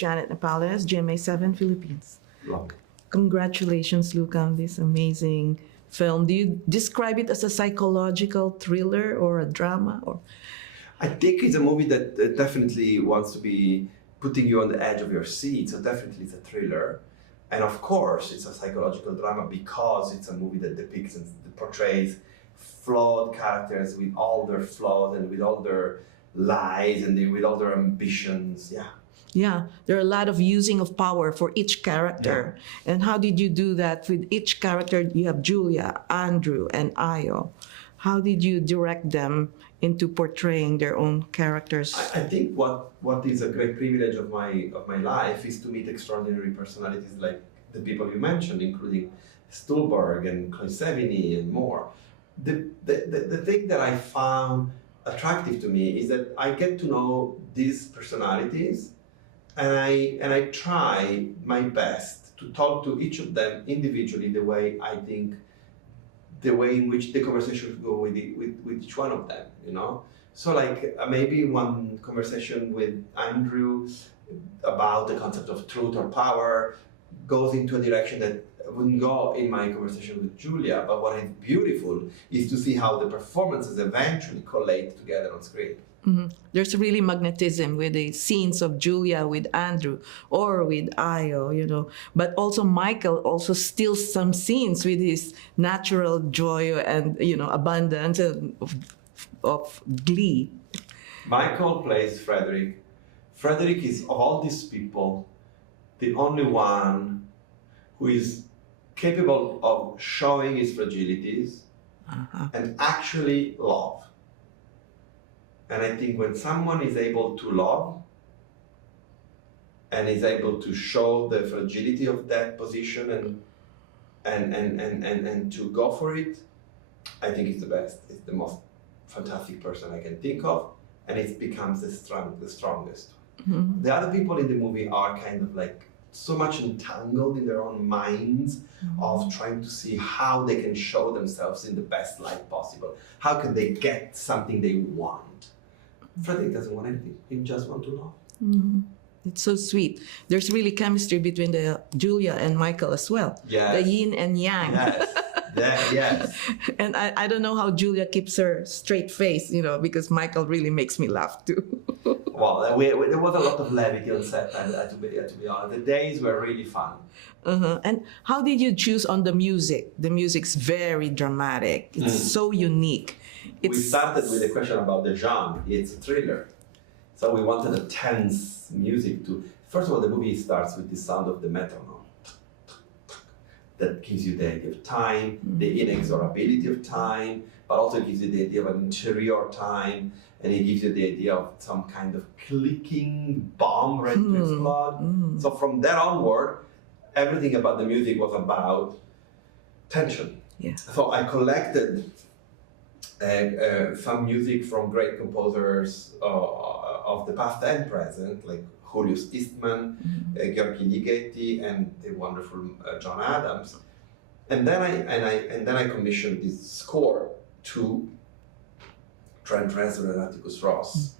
Janet Nepales, GMA 7 Philippines. Long. Congratulations, Luca, on this amazing film. Do you describe it as a psychological thriller or a drama? Or I think it's a movie that definitely wants to be putting you on the edge of your seat. So definitely it's a thriller. And of course, it's a psychological drama because it's a movie that depicts and portrays flawed characters with all their flaws and with all their lies and with all their ambitions. Yeah. Yeah, there are a lot of using of power for each character. Yeah. And how did you do that with each character? You have Julia, Andrew, and Io. How did you direct them into portraying their own characters? I think what is a great privilege of my life is to meet extraordinary personalities like the people you mentioned, including Stuhlbarg and Chloe Sevigny and more. The thing that I found attractive to me is that I get to know these personalities, and I try my best to talk to each of them individually the way I think, the way in which the conversation should go with each one of them, you know? So like maybe one conversation with Andrew about the concept of truth or power goes into a direction that wouldn't go in my conversation with Julia, but what is beautiful is to see how the performances eventually collate together on screen. Mm-hmm. There's really magnetism with the scenes of Julia with Andrew or with Io, you know. But also Michael also steals some scenes with his natural joy and, you know, abundance and of glee. Michael plays Frederick. Frederick is, of all these people, the only one who is capable of showing his fragilities and actually love. And I think when someone is able to love and is able to show the fragility of that position and to go for it, I think it's the best. It's the most fantastic person I can think of, and it becomes the strongest. Mm-hmm. The other people in the movie are kind of like so much entangled in their own minds of trying to see how they can show themselves in the best light possible. How can they get something they want? Frederick doesn't want anything. He just wants to love. Mm-hmm. It's so sweet. There's really chemistry between the Julia and Michael as well. Yes. The yin and yang. Yes. Yes. And I don't know how Julia keeps her straight face, you know, because Michael really makes me laugh too. Well, there was a lot of levity on set, to be honest. The days were really fun. And how did you choose on the music? The music's very dramatic. It's so unique. We started with a question about the genre. It's a thriller. So we wanted a tense music to... First of all, the movie starts with the sound of the metronome. That gives you the idea of time, the inexorability of time, but also gives you the idea of an interior time, and it gives you the idea of some kind of clicking bomb ready to explode. So from that onward, everything about the music was about tension. Yeah. So I collected some music from great composers of the past and present, like Julius Eastman, Gheorghe Ligeti, and the wonderful John Adams, and then I commissioned this score to Trent Reznor and Atticus Ross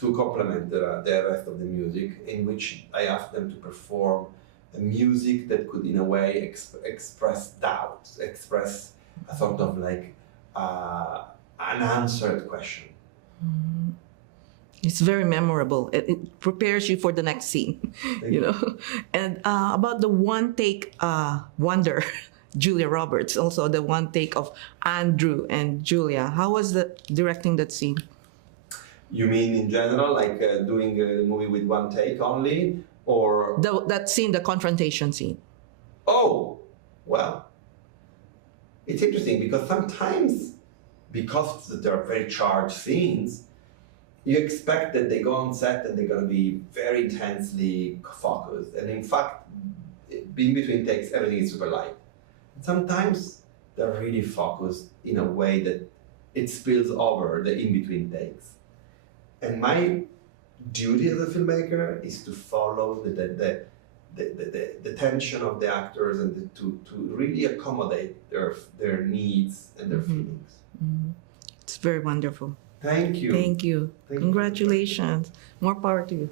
to complement the rest of the music, in which I asked them to perform a music that could, in a way, express doubt, express a sort of like unanswered question. It's very memorable. It prepares you for the next scene, you know. And about the one take wonder, Julia Roberts, also the one take of Andrew and Julia. How was the directing that scene? You mean in general, like doing the movie with one take only, or That scene, the confrontation scene. Oh, well, it's interesting because sometimes, because they're very charged scenes, you expect that they go on set and they're going to be very intensely focused. And in fact, in between takes, everything is super light. Sometimes they're really focused in a way that it spills over the in-between takes. And my duty as a filmmaker is to follow the tension of the actors and to really accommodate their needs and their feelings. It's very wonderful. Thank you. Thank you. Thank you. Congratulations. More power to you.